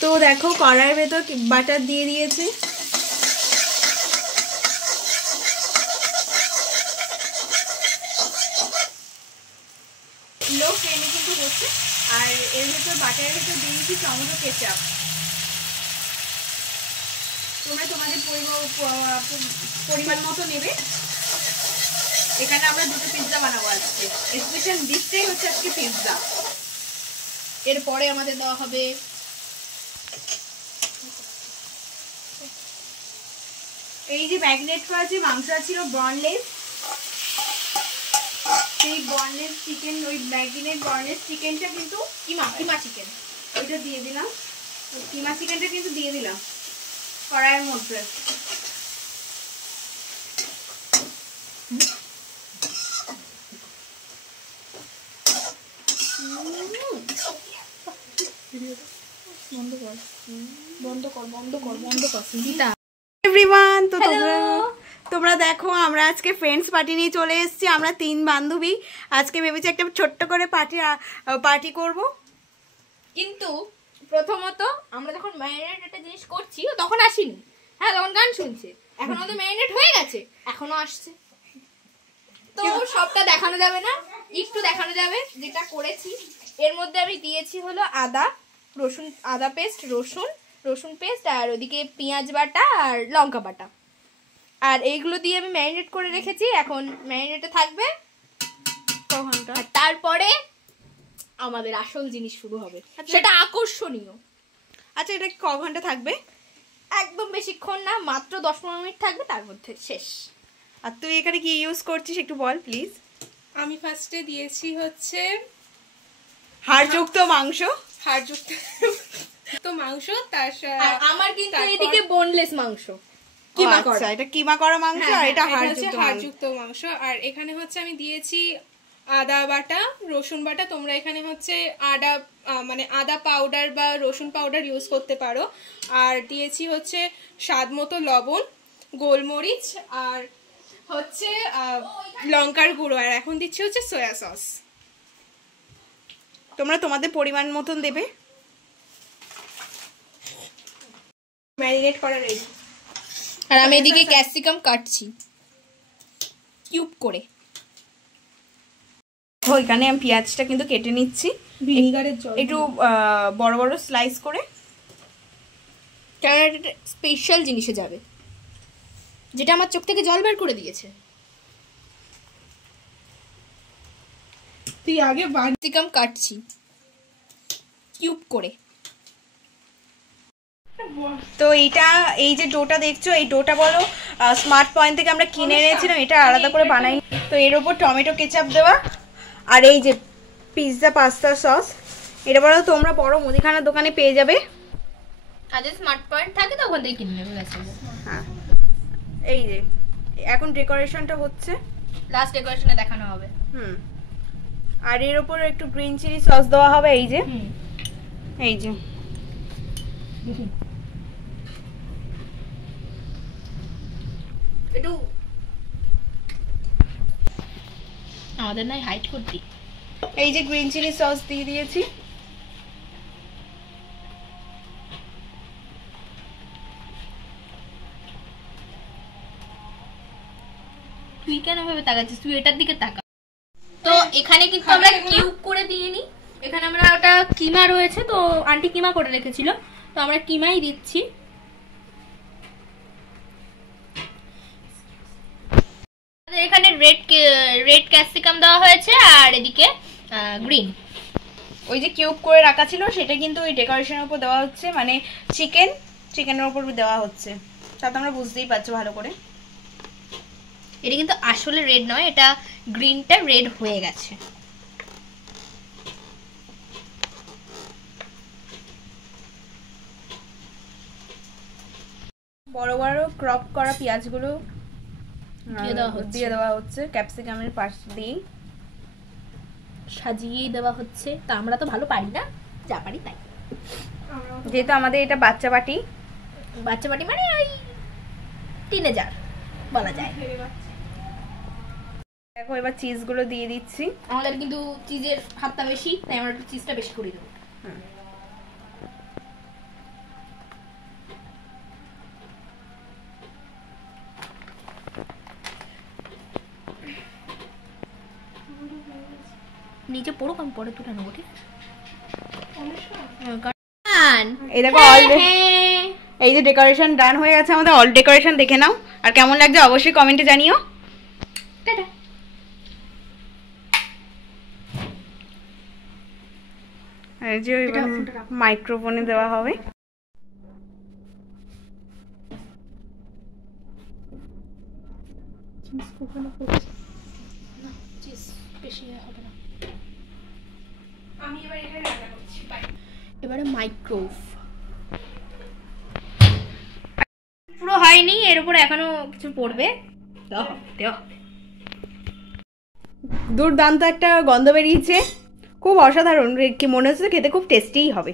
তো দেখো কড়াইয়ের ভেতর বাটার দিয়ে দিয়েছি। লো ফ্লেমে কিন্তু হচ্ছে। আর এর ভেতর বাটারের ভেতর দিয়ে দিচ্ছি টমেটো কেচাপ। তোমরা তোমাদের পরিমাণ মতো নেবে। এখানে আমরা দুটো পিৎজা বানাবো আজকে। স্পেশাল ডিশটাই হচ্ছে আজকে পিৎজা। এরপরে আমাদের দেওয়া হবে এই যে ম্যারিনেট করা যে মাংস ছিল বনলেস, সেই বনলেস চিকেন, ওই ম্যারিনেট বনলেস চিকেনটা কিন্তু কিমা চিকেন, ওইটা দিয়ে দিলাম। কিমা চিকেনটা কিন্তু দিয়ে দিলাম কড়াইয়ের মধ্যে। এভরিওয়ান, তো তোমরা দেখো আমরা আজকে ফ্রেন্ডস পার্টি নিয়ে চলে এসেছি। আমরা 3 বান্ধবী আজকে ভেবেছি একটা ছোট্ট করে পার্টি করব। কিন্তু প্রথমত আমরা যখন ম্যারিনেট একটা জিনিস করছি তখন আসিনি, হ্যাঁ তখন গান শুনছে। এখন আমাদের ম্যারিনেট হয়ে গেছে, এখনো আসছে। তো সবটা দেখানো যাবে না, একটু দেখানো যাবে যেটা করেছি। এর মধ্যে আমি দিয়েছি হলো আদা পেস্ট, রসুন পেস্ট, আর ওদিকে পেঁয়াজ বাটা আর লঙ্কা বাটা। আর এইগুলো দিয়ে আমি ম্যারিনেট করে রেখেছি। এখন ম্যারিনেটে থাকবে ঘন্টা। আর তারপরে আমাদের আসল জিনিস শুরু হবে, সেটা আকর্ষণীয়। আচ্ছা, এটা ক ঘন্টা থাকবে? একদম বেশিক্ষণ না, মাত্র 10-15 মিনিট থাকবে, তার মধ্যে শেষ। আর তুই এখানে কি ইউজ করছিস একটু বল প্লিজ। আমি ফার্স্টে দিয়েছি হচ্ছে হাড়যুক্ত মাংস, তো মাংস, তার আর আমার কিন্তু এদিকে বোনলেস মাংস, কিমা করা। আচ্ছা, এটা কিমা করা মাংস আর এটা হাড়যুক্ত মাংস। আর এখানে হচ্ছে আমি দিয়েছি আদা বাটা, রসুন বাটা। তোমরা এখানে হচ্ছে আদা পাউডার বা রসুন পাউডার ইউজ করতে পারো। আর দিয়েছি হচ্ছে স্বাদ মতো লবণ, গোলমরিচ, আর হচ্ছে লঙ্কার গুঁড়ো। আর এখন দিচ্ছি হচ্ছে সয়া সস। তোমরা তোমাদের পরিমাণ মতন দেবে। ম্যারিনেট করা রেডি। আর আমি এদিকে ক্যাপসিকাম কাটছি কিউব করে। এখানে আমি পেঁয়াজটা কিন্তু কেটে নিচ্ছি ভিনিগারের জল, একটু বড় বড় স্লাইস করে। কারণ এটা স্পেশাল জিনিসে যাবে, যেটা আমার চোখ থেকে জল বের করে দিয়েছে। তুই আগে ক্যাপসিকাম কাটছি কিউব করে। তো এই যে ডোটা দেখছো, এই ডোটা বলো স্মার্ট পয়েন্ট থেকে আমরা কিনে এনেছিলাম, এটা আলাদা করে বানাই। তো এর উপর টমেটো কেচাপ দেওয়া, আর এই যে পিৎজা পাস্তা সস, এটা বলো তোমরা বড় মুদিখানার দোকানে পেয়ে যাবে। আর যদি স্মার্ট পয়েন্ট থাকে তো ওখান থেকে কিনে নেবে। হ্যাঁ, এই যে এখন ডেকোরেশনটা হচ্ছে, লাস্ট ডেকোরেশনে দেখানো হবে। আর এর উপর একটু গ্রিন চিলি সস দেওয়া হবে। এই যে একটু আমাদের নাই হাইট করতে। এই যে গ্রিন চিলি সস দিয়ে দিয়েছি। তুই কেন ভাবে তাকাচ্ছিস? তুই এটার দিকে তাকা। তো এখানে কিন্তু আমরা কিউব করে দিয়ে নি। এখানে আমরা ওটা কিমা রয়েছে, তো আন্টি কিমা করে রেখেছিল, তো আমরা কিমাই দিচ্ছি। এখানে রেড ক্যাপসিকাম দেওয়া হয়েছে, আর এদিকে গ্রিন। ওই যে কিউব করে রাখা ছিল সেটা কিন্তু ওই ডেকোরেশনের উপর দেওয়া হচ্ছে, মানে চিকেনের উপর দেওয়া হচ্ছে। তাতে আমরা বুঝতেই পারছো ভালো করে। এটা কিন্তু আসলে রেড নয়, এটা গ্রিনটা রেড হয়ে গেছে। বড় বড় ক্রপ করা পেঁয়াজগুলো দিয়ে দেওয়া হচ্ছে ক্যাপসিকামের পাশ দিয়ে, সাজিয়ে দেওয়া হচ্ছে। তা আমরা তো ভালো পারি না, যা পারি তাই। যেহেতু আমাদের এটা বাচ্চা পার্টি মানে ওই টিনেজার বলা যায়। দেখো এবার চিজগুলো দিয়ে দিচ্ছি। আমাদের কিন্তু চিজের হাতটা বেশি, তাই আমরা একটু চিজটা বেশি করে দেবো। নিচে পড়ুক, আমি পরে তুলে নেবো, ঠিক আছে? এই দেখো এই যে ডেকোরেশন ডান হয়ে গেছে আমাদের। অল ডেকোরেশন দেখে নাও, আর কেমন লাগছে অবশ্যই কমেন্টে জানিও। টাটা। এই যে মাইক্রোফোনে দেওয়া হবে। আমি এবার এখানে রান্না করছি। এবারে মাইক্রোওয়েভ পুরো হয়নি, এর উপরে এখনো কিছু পড়বে। দুর্দান্ত একটা গন্ধ বেরিয়েছে, খুব অসাধারণ। কি মনে হচ্ছে খেতে খুব টেস্টিই হবে।